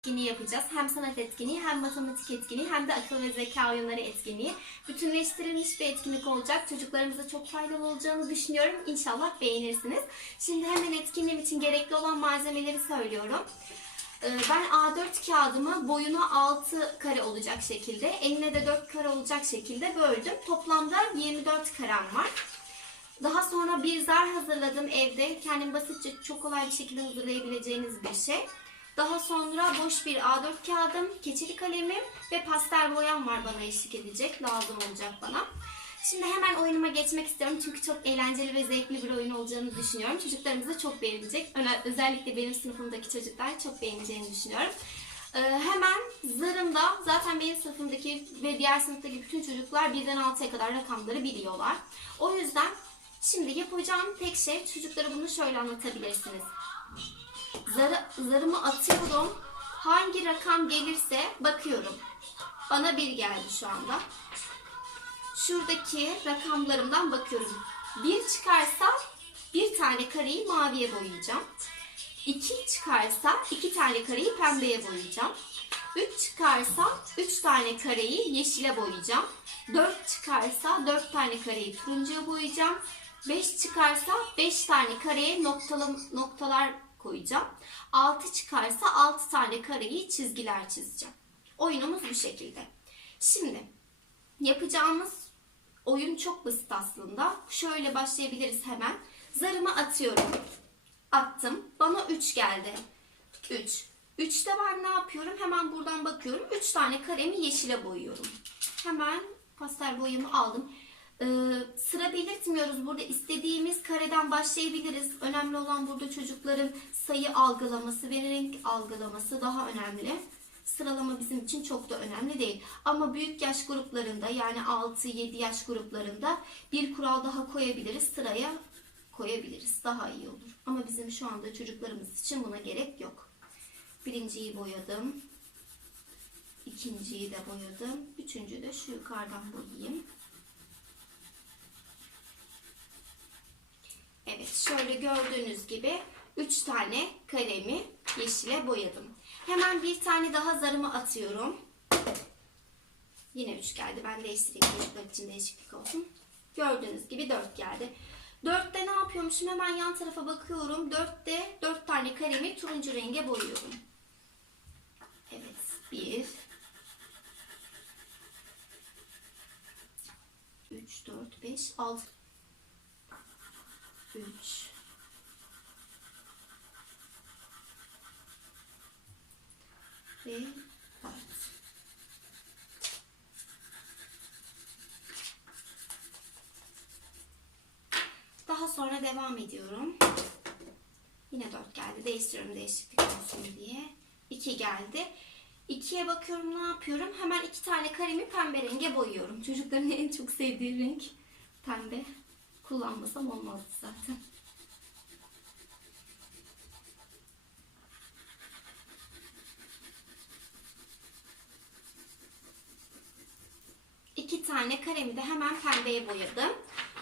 etkinliği yapacağız. Hem sanat etkinliği, hem matematik etkinliği, hem de akıl ve zeka oyunları etkinliği. Bütünleştirilmiş bir etkinlik olacak. Çocuklarımıza çok faydalı olacağını düşünüyorum. İnşallah beğenirsiniz. Şimdi hemen etkinliğim için gerekli olan malzemeleri söylüyorum. Ee, Ben A4 kağıdımı boyuna 6 kare olacak şekilde, enine de 4 kare olacak şekilde böldüm. Toplamda 24 karem var. Daha sonra bir zar hazırladım evde. Kendim basitçe çok kolay bir şekilde hazırlayabileceğiniz bir şey. Daha sonra boş bir A4 kağıdım, keçeli kalemim ve pastel boyam var bana eşlik edecek. Lazım olacak bana. Şimdi hemen oyunuma geçmek istiyorum çünkü çok eğlenceli ve zevkli bir oyun olacağını düşünüyorum. Çocuklarımız da çok beğenecek. Özellikle benim sınıfımdaki çocuklar çok beğeneceğini düşünüyorum. Ee, hemen zarımda zaten benim sınıfımdaki ve diğer sınıftaki bütün çocuklar birden 6'ya kadar rakamları biliyorlar. O yüzden şimdi yapacağım tek şey çocuklara bunu şöyle anlatabilirsiniz. Zarı, zarımı atıyorum. Hangi rakam gelirse bakıyorum. Bana bir geldi şu anda. Şuradaki rakamlarımdan bakıyorum. Bir çıkarsa bir tane kareyi maviye boyayacağım. İki çıkarsa iki tane kareyi pembeye boyayacağım. Üç çıkarsa üç tane kareyi yeşile boyayacağım. Dört çıkarsa dört tane kareyi turuncuya boyayacağım. Beş çıkarsa beş tane kareye noktalı, noktalar koyacağım. Altı çıkarsa altı tane kareyi çizgiler çizeceğim. Oyunumuz bu şekilde. Şimdi yapacağımız oyun çok basit aslında. Şöyle başlayabiliriz hemen. Zarımı atıyorum. Attım. Bana 3 geldi. 3. 3'te ben ne yapıyorum? Hemen buradan bakıyorum. 3 tane karemi yeşile boyuyorum. Hemen pastel boyamı aldım. Ee, sıra belirtmiyoruz. Burada istediğimiz kareden başlayabiliriz. Önemli olan burada çocukların sayı algılaması ve renk algılaması daha önemli. Sıralama bizim için çok da önemli değil. Ama büyük yaş gruplarında yani 6-7 yaş gruplarında bir kural daha koyabiliriz. Sıraya koyabiliriz. Daha iyi olur. Ama bizim şu anda çocuklarımız için buna gerek yok. Birinciyi boyadım. İkinciyi de boyadım. Üçüncüyü de şu yukarıdan boyayayım. Evet şöyle gördüğünüz gibi 3 tane kalemi yeşile boyadım. Hemen bir tane daha zarımı atıyorum. Yine 3 geldi. Ben değiştireyim çocuklar için değişiklik olsun. Gördüğünüz gibi 4 geldi. 4'te ne yapıyormuşum? Hemen yan tarafa bakıyorum. 4'te 4 tane kalemi turuncu renge boyuyorum. Evet. 1 3, 4, 5, 6 3 ve 4 Daha sonra devam ediyorum. Yine 4 geldi. Değiştiriyorum değişiklik olsun diye. 2 geldi. 2'ye bakıyorum ne yapıyorum? Hemen iki tane kalemi pembe renge boyuyorum. Çocukların en çok sevdiği renk pembe. Kullanmasam olmazdı zaten. İki tane kalemi de hemen pembeye boyadım.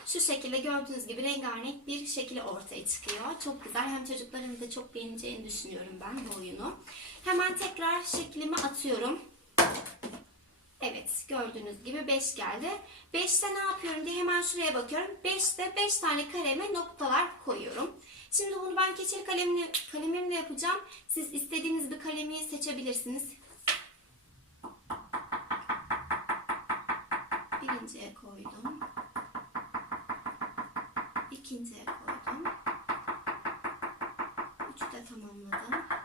Şu şekilde gördüğünüz gibi rengarenk bir şekli ortaya çıkıyor. Çok güzel. Hem çocukların da çok beğeneceğini düşünüyorum ben bu oyunu. Hemen tekrar şeklimi atıyorum. Evet gördüğünüz gibi 5 geldi. 5'te ne yapıyorum diye hemen şuraya bakıyorum. 5'te 5 tane kaleme noktalar koyuyorum. Şimdi bunu ben keçeli kalemle, kalemimle yapacağım. Siz istediğiniz bir kalemi seçebilirsiniz. Birinciye koydum. İkinciye koydum. Üçü de tamamladım.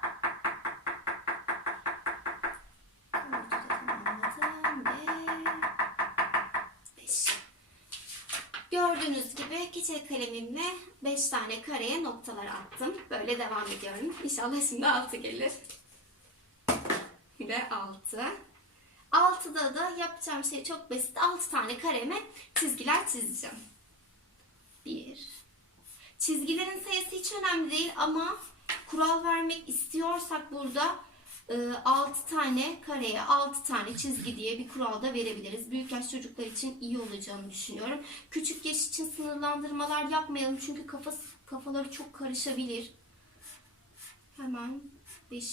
Gördüğünüz gibi keçeli kalemimle 5 tane kareye noktalar attım. Böyle devam ediyorum. İnşallah şimdi 6 gelir. Ve 6. 6'da da yapacağım şey çok basit. 6 tane kareme çizgiler çizeceğim. 1. Çizgilerin sayısı hiç önemli değil ama kural vermek istiyorsak burada 6 tane kareye 6 tane çizgi diye bir kural da verebiliriz. Büyük yaş çocuklar için iyi olacağını düşünüyorum. Küçük yaş için sınırlandırmalar yapmayalım çünkü kafası, kafaları çok karışabilir. Hemen